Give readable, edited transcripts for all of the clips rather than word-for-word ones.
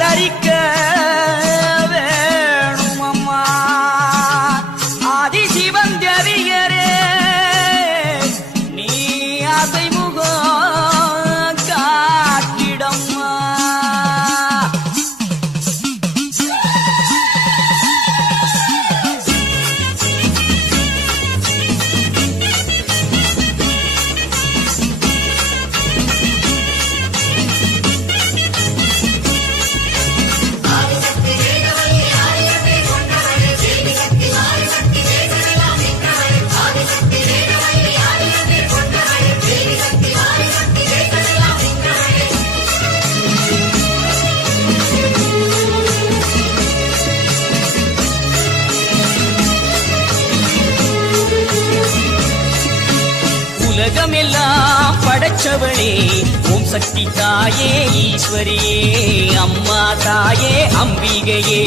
ஆதரிக்க வேணுமம்மா ஆதி சிவந்தரியரே நீ அசைமுகம் காட்டிடம்மா. உலகமெல்லாம் படைச்சவளே ஓம் சக்தி தாயே ஈஸ்வரியே அம்மா தாயே அம்பிகையே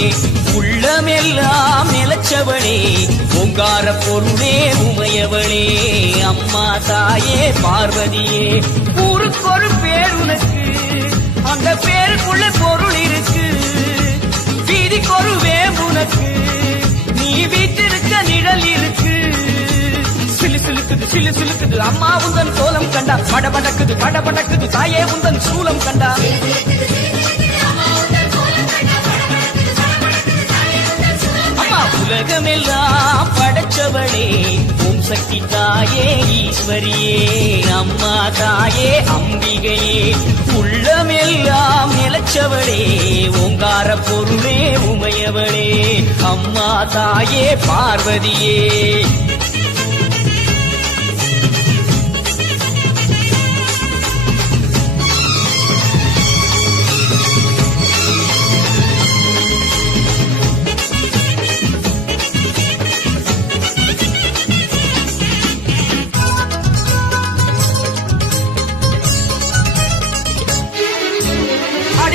உள்ளமெல்லாம் நிலச்சவளே ஓங்கார பொருளே உமையவளே அம்மா தாயே பார்வதியே. ஊருக்கொரு பேர் உனக்கு அந்த பேருக்குள்ள பொருள் இருக்கு வீதிக்கொரு வேம்புனக்கு நீ வீட்டிருக்க நிழல் இருக்கு. சிலு சிலுக்குது அம்மா உந்தன் கோலம் கண்டா படபடக்குது படபடக்குது தாயே உந்தன் சூலம் கண்டா. அம்மா உலகமெல்லாம் படைச்சவளே ஓம் சக்தி தாயே ஈஸ்வரியே அம்மா தாயே அம்பிகையே உள்ளமெல்லாம் நிலச்சவளே ஓங்கார பொருளே உமையவளே அம்மா தாயே பார்வதியே.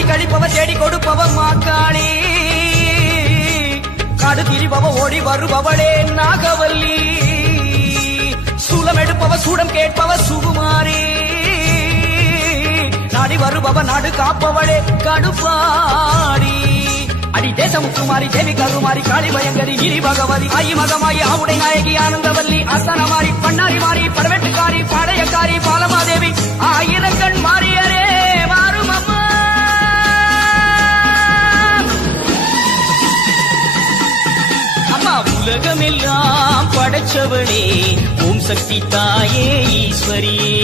கழிப்பவ தேடி கொடுப்பவ மாக்காளி காடு திரிபவ ஓடி வருபவளே நாகவல்லி சூலம் எடுப்பவ சூடம் கேட்பவ சுகுமாரி நாடி வருபவ நாடு காப்பவளே கடுப்பாடி. அடி தேசமுக்குமாரி தேவி கருமாரி காளி பயங்கரி கிரி பகவதி ஆயி மகமாயி ஆவுடை நாயகி ஆனந்தவல்லி அசனமாரி பண்ணாரி மாறி படவெட்டுக்காரி பாடையக்காரி பாலமாதேவி ஆயிரங்கண் மாறியரே மாறும் அம்மா. உலகமெல்லாம் படைச்சவளே ஓம் சக்தி தாயே ஈஸ்வரியே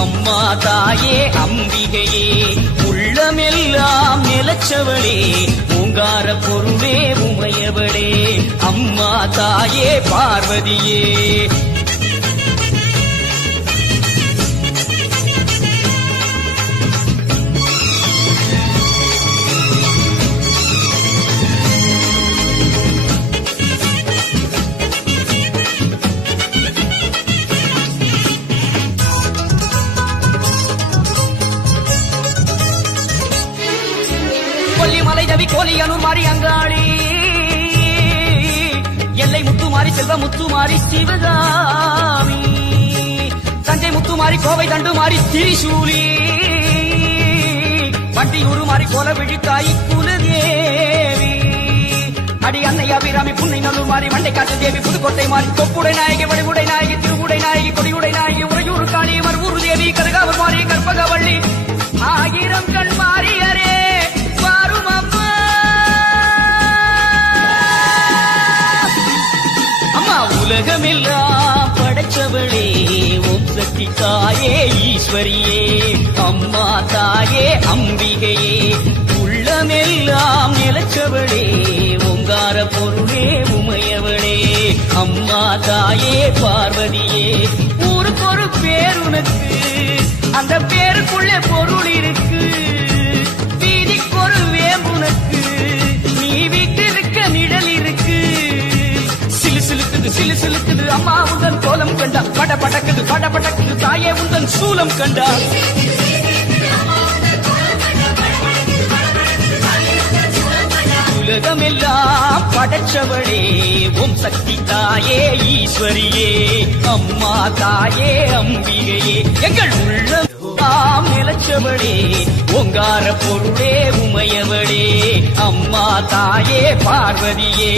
அம்மா தாயே அம்பிகையே உள்ளமெல்லாம் நிலச்சவளே ஓங்கார பொருளே உமையவளே அம்மா தாயே பார்வதியே. மலைதவி கோலியனூர் மாறி அங்காளி எல்லை முத்துமாரி செல்வ முத்துமாரி சிவகாமி தஞ்சை முத்துமாரி கோவை தண்டுமாரி திரிசூலி பண்டியூரு மாறி கோல விழித்தாய் குலதேவி அடி அன்னை அபிராமி புன்னை நல்லூர் மாறி மண்டை காட்டு தேவி புதுக்கோட்டை மாறி கொப்புடை நாயகி வடிவுடை நாயகி திருவுடை நாயகி கொடியுடை நாயகி உறையூர் காளி மறுவூர் தேவி கருகாவூர் மாறி கற்பகவள்ளி ஆயிரம் கண் மாறியரே வாரும் அம்மா. அம்மா உலகமெல்லாம் படைச்சவளே ஓம் சக்தி தாயே ஈஸ்வரியே அம்மா தாயே அம்பிகையே உள்ளமெல்லாம் நிலச்சவளே ஓங்கார பொருளே உமையவளே அம்மா தாயே பார்வதியே. ஊருக்கொரு பேர் உனக்கு அந்த பேருக்குள்ள பொருள் இருக்கு வீதிக்கொரு வேம்புனக்கு நீ வீட்டிருக்க நிழல் இருக்கு. சிலு சிலுக்குது அம்மா உந்தன் கோலம் கண்டா படபடக்குது தாயே உந்தன் சூலம் கண்டா. உலகமெல்லாம் படைச்சவளே ஓம் சக்தி தாயே ஈஸ்வரியே அம்மா தாயே அம்பிகையே எங்கள் உள்ளம் நிலச்சவளே ஓங்கார பொருளே உமையவளே மகளே அம்மா தாயே பார்வதியே